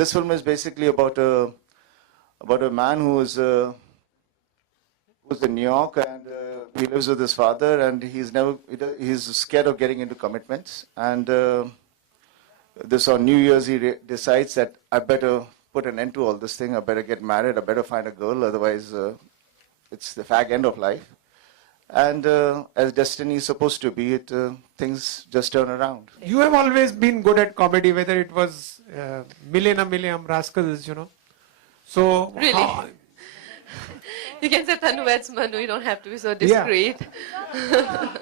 this film is basically about a man who's in New York, and he lives with his father, and he's scared of getting into commitments. And this on New Year's, he decides that I better put an end to all this thing. I better get married. I better find a girl. Otherwise, it's the fag end of life. And as destiny is supposed to be, things just turn around. You have always been good at comedy, whether it was Millennium Rascals, you know. So Really? You can say Tanu Vets Manu, you don't have to be so discreet. Yeah.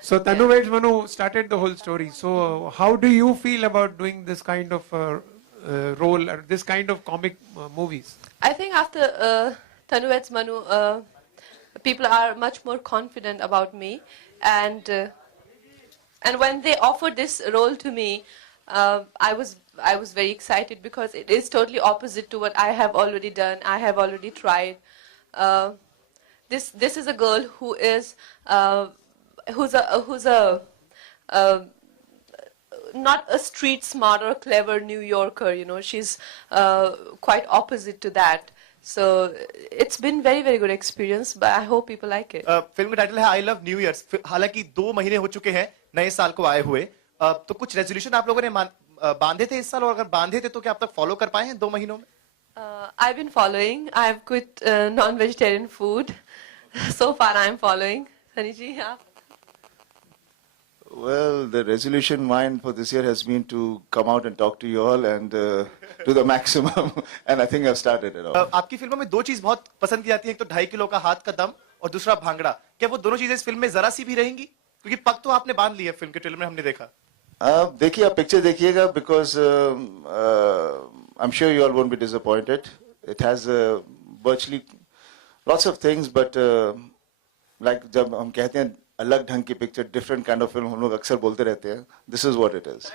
So Tanu Vets Manu started the whole story. So how do you feel about doing this kind of role, or this kind of comic movies? I think after Tanu Vets Manu, people are much more confident about me, and when they offered this role to me, I was very excited because it is totally opposite to what I have already done. I have already tried. This is a girl who is who's a not a street smart or clever New Yorker. You know, she's quite opposite to that. So it's been very very good experience, but I hope people like it. Film का title है I love new years. हालांकि 2 महीने हो चुके हैं नए साल को आए हुए, तो कुछ रेजोल्यूशन आप लोगों ने बांधे थे इस साल, और अगर बांधे थे तो क्या आप तक फॉलो कर पाए हैं 2 महीनों में? I've been following. I've quit non-vegetarian food. So far, I'm following. Sunny ji, आप? Well, the resolution mine for this year has been to come out and talk to you all and do the maximum. And I think I've started it all. आपकी फिल्मों में 2 चीज बहुत पसंद की जाती है, एक तो 2.5 किलो का हाथ का दम और दूसरा भांगड़ा। क्या वो दोनों चीजें इस फिल्म में जरा सी भी रहेंगी? क्योंकि पग तो आपने बांध ली है, फिल्म के ट्रेलर में हमने देखा। देखिए, आप पिक्चर देखिएगा, because I'm sure you all won't be disappointed. It has virtually lots of things, but like जब हम कहते हैं अलग ढंग की picture, different kind of film, हम लोग अक्सर बोलते रहते हैं, this is what it is.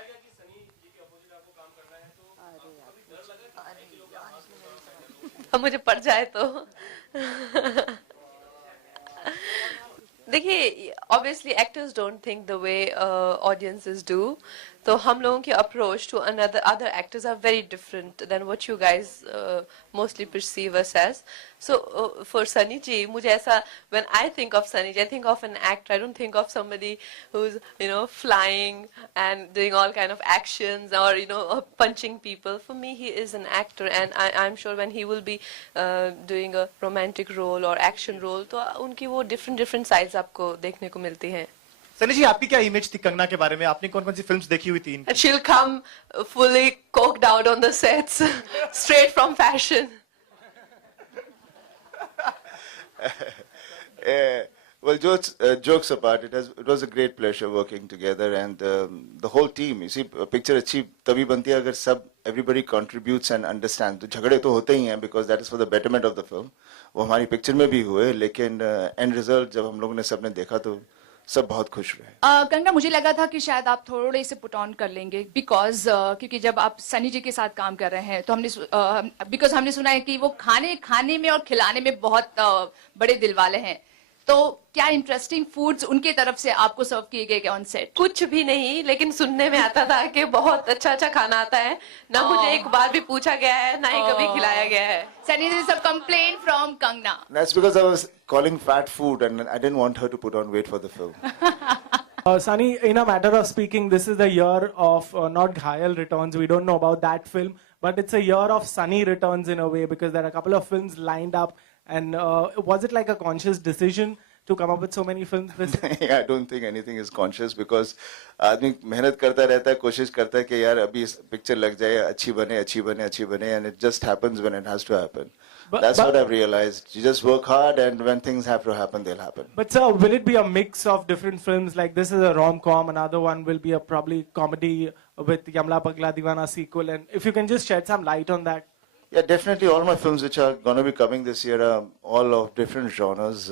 अब मुझे पड़ जाए तो देखिए, obviously actors don't think the way audiences do. तो हम लोगों की approach to other actors are very different than what you guys mostly perceive us as. So for Sunny ji, मुझे ऐसा, when I think of Sunny ji, I think of an actor. I don't think of somebody who's, you know, flying and doing all kind of actions or, you know, punching people. For me, he is an actor, and I'm sure when he will be doing a romantic role or action role, तो उनकी वो different sides आपको देखने को मिलती हैं. सनी जी, आपकी क्या इमेज थी कंगना के बारे में? आपने कौन-कौन सी फिल्म्स देखी हुई थी? She'll come fully coked out on the sets, straight from fashion. Well, jokes apart, it was a great pleasure working together, and the whole team. You see, a picture अच्छी तभी बनती है अगर सब everybody contributes and understands. तो झगड़े तो होते ही हैं, because that is for the betterment of the film. वो हमारी पिक्चर में भी हुए, लेकिन end result जब हम लोगों ने सबने देखा तो सब बहुत खुश रहे। कंगना, मुझे लगा था कि शायद आप थोड़े से पुट ऑन कर लेंगे, बिकॉज क्योंकि जब आप सनी जी के साथ काम कर रहे हैं तो बिकॉज हमने सुना है कि वो खाने में और खिलाने में बहुत बड़े दिल वाले हैं, तो क्या इंटरेस्टिंग फूड्स उनके तरफ से आपको सर्व किए गए ऑन सेट? कुछ भी नहीं, लेकिन सुनने में आता था कि बहुत अच्छा खाना आता है। ना मुझे एक बार भी पूछा गया है, ना ही कभी खिलाया गया है। Sunny, this is a complaint from Kangna. That's because I was calling fat food, and I didn't want her to put on weight for the film. Sunny, in a matter of speaking, this is the year of not Ghayal returns. We don't know about that film, but it's a year of Sunny returns in a way, because there are a couple of films lined up. And was it like a conscious decision to come up with so many films this year? I don't think anything is conscious, because आदमी मेहनत करता रहता है, कोशिश करता है कि यार अभी इस पिक्चर लग जाए, अच्छी बने, and it just happens when it has to happen. That's what I've realized. You just work hard, and when things have to happen, they'll happen. But sir, will it be a mix of different films? Like this is a rom-com, another one will be a probably comedy with Yamla Pagla Divana sequel, and if you can just shed some light on that. Yeah, definitely. All my films which are going to be coming this year are all of different genres,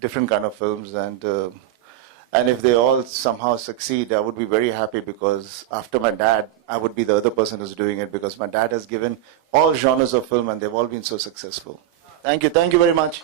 different kind of films, and if they all somehow succeed, I would be very happy, because after my dad, I would be the other person who's doing it, because my dad has given all genres of film and they've all been so successful. Thank you very much.